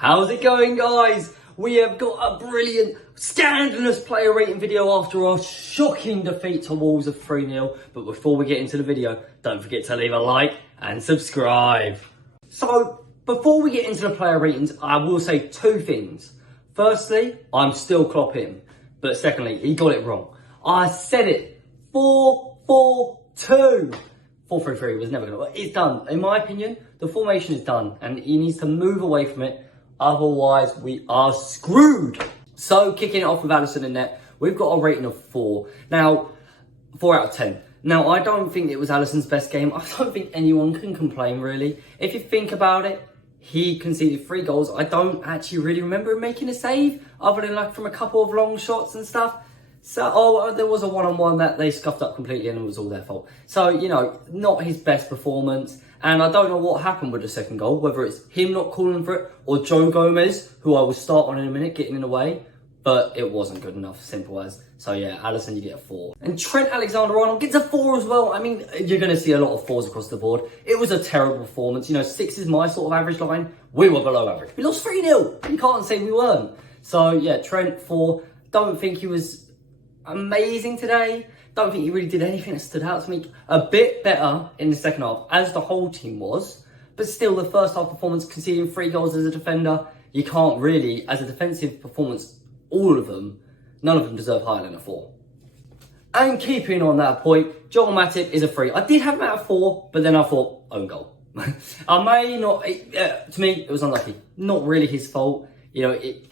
How's it going, guys? We have got a brilliant, scandalous player rating video after our shocking defeat to Wolves of 3-0. But before we get into the video, don't forget to leave a like and subscribe. So, before we get into the player ratings, I will say two things. Firstly, I'm still Klopp him. But secondly, he got it wrong. I said it. 4-4-2. 4-3-3 was never going to work. It's done. In my opinion, the formation is done. And he needs to move away from it. Otherwise, we are screwed. So, kicking it off with Alisson in net, we've got a rating of 4. Now, 4 out of 10. Now, I don't think it was Alisson's best game. I don't think anyone can complain, really. If you think about it, he conceded 3 goals. I don't actually really remember him making a save, other than like from a couple of long shots and stuff. So, there was a one-on-one that they scuffed up completely and it was all their fault. So, you know, not his best performance. And I don't know what happened with the second goal, whether it's him not calling for it or Joe Gomez, who I will start on in a minute, getting in the way. But it wasn't good enough, simple as. So yeah, Alisson, you get a 4. And Trent Alexander-Arnold gets a 4 as well. I mean, you're going to see a lot of 4s across the board. It was a terrible performance. You know, 6 is my sort of average line. We were below average. We lost 3-0. You can't say we weren't. So yeah, Trent, 4. Don't think he was amazing today. Don't think he really did anything that stood out to me. A bit better in the second half, as the whole team was. But still, the first half performance, conceding 3 goals as a defender, you can't really, as a defensive performance, all of them, none of them deserve higher than a 4. And keeping on that point, Joel Matip is a 3. I did have him at a 4, but then I thought, own goal. I may not, to me, it was unlucky. Not really his fault. You know, it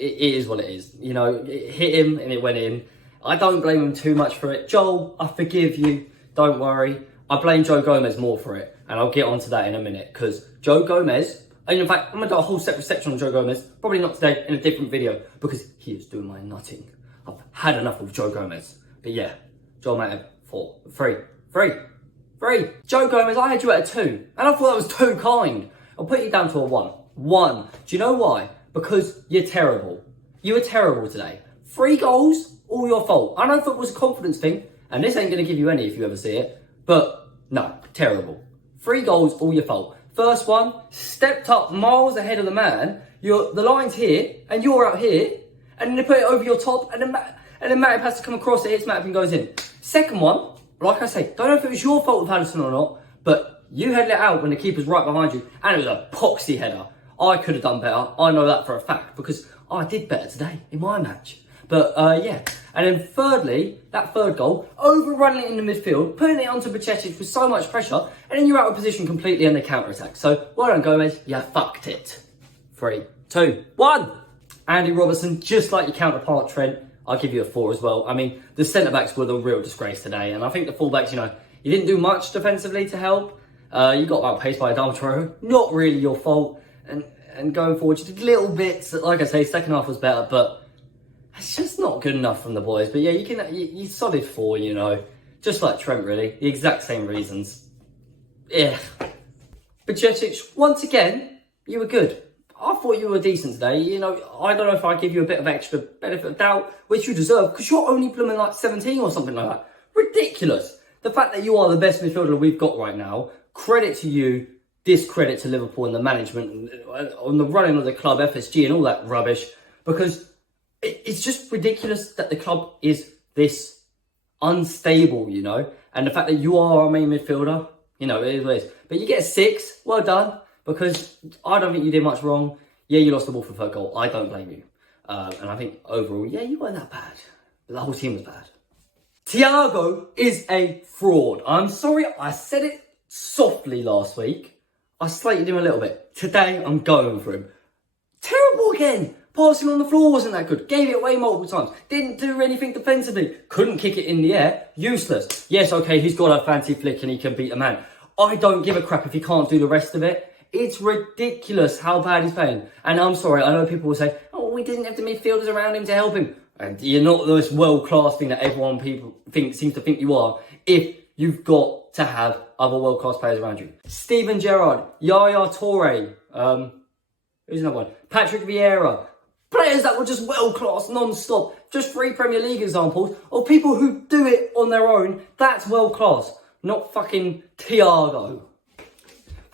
is what it is. You know, it hit him and it went in. I don't blame him too much for it. Joel, I forgive you. Don't worry. I blame Joe Gomez more for it. And I'll get onto that in a minute. Because Joe Gomez, and in fact, I'm going to do a whole separate section on Joe Gomez. Probably not today, in a different video. Because he is doing my nutting. I've had enough of Joe Gomez. But yeah, Joel Matip, 4. 3. Joe Gomez, I had you at a 2. And I thought that was too kind. I'll put you down to a 1. 1. Do you know why? Because you're terrible. You were terrible today. 3 goals. All your fault. I know football's a confidence thing, and this ain't going to give you any if you ever see it, but no, terrible. 3 goals, all your fault. First one, stepped up miles ahead of the man. The line's here, and you're out here, and then they put it over your top, and then Matip has to come across, it hits Matip and goes in. Second one, like I say, don't know if it was your fault with Alisson or not, but you headed it out when the keeper's right behind you, and it was a poxy header. I could have done better. I know that for a fact, because I did better today in my match. But yeah, and then thirdly, that third goal, overrunning it in the midfield, putting it onto Bajcetic with so much pressure, and then you're out of position completely on the counter-attack. So, well done Gomez, you fucked it. 3, 2, 1. Andy Robertson, just like your counterpart Trent, I'll give you a 4 as well. I mean, the centre-backs were the real disgrace today, and I think the full-backs, you know, you didn't do much defensively to help. You got outpaced by Adama Traore, not really your fault, and going forward, you did little bits, like I say, second half was better, but it's just not good enough from the boys. But yeah, you solid 4, you know. Just like Trent, really. The exact same reasons. Yeah. Bajcetic, once again, you were good. I thought you were decent today. You know, I don't know if I give you a bit of extra benefit of doubt, which you deserve, because you're only blooming like 17 or something like that. Ridiculous. The fact that you are the best midfielder we've got right now, credit to you, discredit to Liverpool and the management, on the running of the club, FSG and all that rubbish, because it's just ridiculous that the club is this unstable, you know, and the fact that you are our main midfielder, you know, it is what it is. But you get a 6, well done, because I don't think you did much wrong. Yeah, you lost the ball for the third goal. I don't blame you. And I think overall, yeah, you weren't that bad. But the whole team was bad. Thiago is a fraud. I'm sorry, I said it softly last week. I slated him a little bit. Today, I'm going for him. Terrible again. Passing on the floor wasn't that good. Gave it away multiple times. Didn't do anything defensively. Couldn't kick it in the air. Useless. Yes, okay, he's got a fancy flick and he can beat a man. I don't give a crap if he can't do the rest of it. It's ridiculous how bad he's playing. And I'm sorry, I know people will say, oh, we didn't have the midfielders around him to help him. And you're not this world-class thing that seems to think you are, if you've got to have other world-class players around you. Steven Gerrard, Yaya Toure, who's another one? Patrick Vieira. Players that were just world-class, non-stop. Just 3 Premier League examples of people who do it on their own. That's world-class. Not fucking Thiago.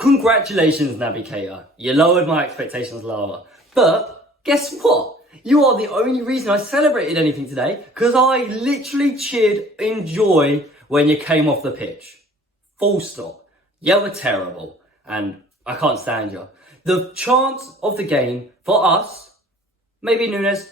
Congratulations, Navigator. You lowered my expectations lower. But guess what? You are the only reason I celebrated anything today, because I literally cheered in joy when you came off the pitch. Full stop. You were terrible, and I can't stand you. The chance of the game for us, maybe Nunes,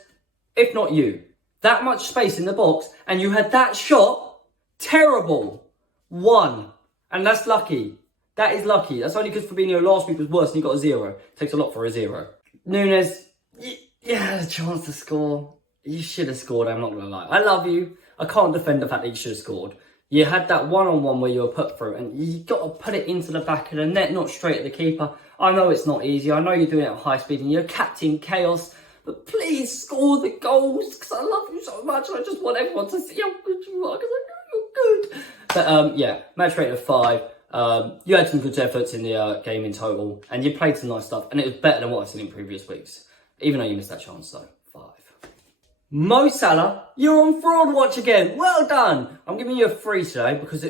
if not you, that much space in the box, and you had that shot, terrible. 1. And that's lucky. That is lucky. That's only because Fabinho last week was worse and he got a 0. Takes a lot for a 0. Nunes, you had a chance to score. You should have scored, I'm not going to lie. I love you. I can't defend the fact that you should have scored. You had that one-on-one where you were put through and you got to put it into the back of the net, not straight at the keeper. I know it's not easy. I know you're doing it at high speed and you're Captain Chaos. But please score the goals because I love you so much and I just want everyone to see how good you are because I know you're good. But yeah, match rate of 5. You had some good efforts in the game in total and you played some nice stuff and it was better than what I've seen in previous weeks. Even though you missed that chance though. 5. Mo Salah, you're on fraud watch again. Well done. I'm giving you a 3 today because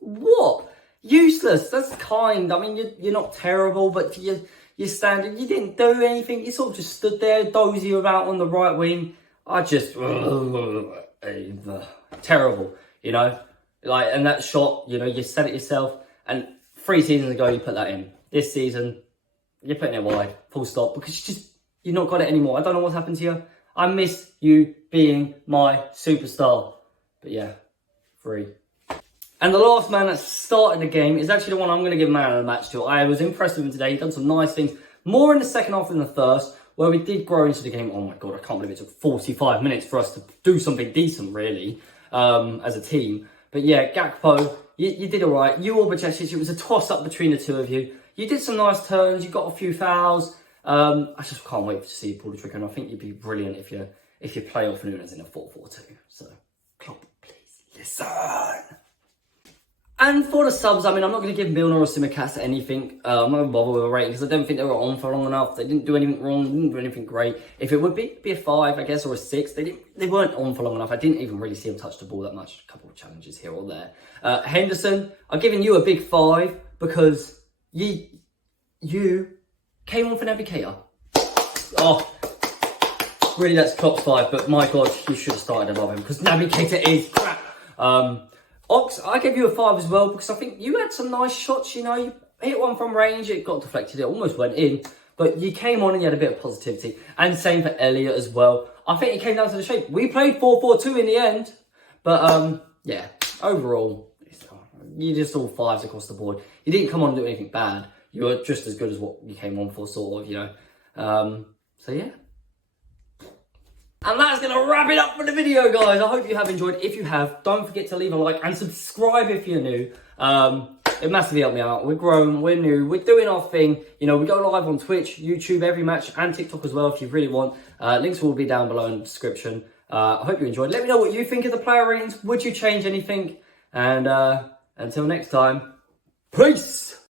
what? Useless. That's kind. I mean, you're not terrible, but you're standing. You didn't do anything. You sort of just stood there, dozy about on the right wing. I just terrible. You know, like, and that shot. You know, you said it yourself. And 3 seasons ago, you put that in. This season, you're putting it wide. Full stop. Because you've not got it anymore. I don't know what's happened to you. I miss you being my superstar. But yeah, 3. And the last man that started the game is actually the one I'm going to give man of the match to. I was impressed with him today. He's done some nice things. More in the second half than the first, where we did grow into the game. Oh my God, I can't believe it took 45 minutes for us to do something decent, really, as a team. But yeah, Gakpo, you did all right. You or Bajcetic, it was a toss-up between the two of you. You did some nice turns. You got a few fouls. I just can't wait to see you pull the trigger. And I think you'd be brilliant if you play off Nunes in a 4-4-2. So, Klopp, please listen. And for the subs, I mean, I'm not going to give Milner or Simicast anything. I'm not going to bother with a rating because I don't think they were on for long enough. They didn't do anything wrong. They didn't do anything great. If it would be, it'd be a 5, I guess, or a 6. They weren't on for long enough. I didn't even really see them touch the ball that much. A couple of challenges here or there. Henderson, I've given you a big 5 because you came on for Navigator. Oh, really, that's Klopp's 5. But my God, you should have started above him because Navigator is crap. Ox, I gave you a 5 as well because I think you had some nice shots, you know. You hit one from range, it got deflected, it almost went in. But you came on and you had a bit of positivity. And same for Elliot as well. I think it came down to the shape. We played 4-4-2 in the end. But, yeah, overall, you just all 5s across the board. You didn't come on and do anything bad. You were just as good as what you came on for, sort of, you know. So, yeah. And that's going to wrap it up for the video, guys. I hope you have enjoyed. If you have, don't forget to leave a like and subscribe if you're new. It massively helped me out. We're grown, we're new, we're doing our thing. You know, we go live on Twitch, YouTube, every match, and TikTok as well if you really want. Links will be down below in the description. I hope you enjoyed. Let me know what you think of the player ratings. Would you change anything? And until next time, peace!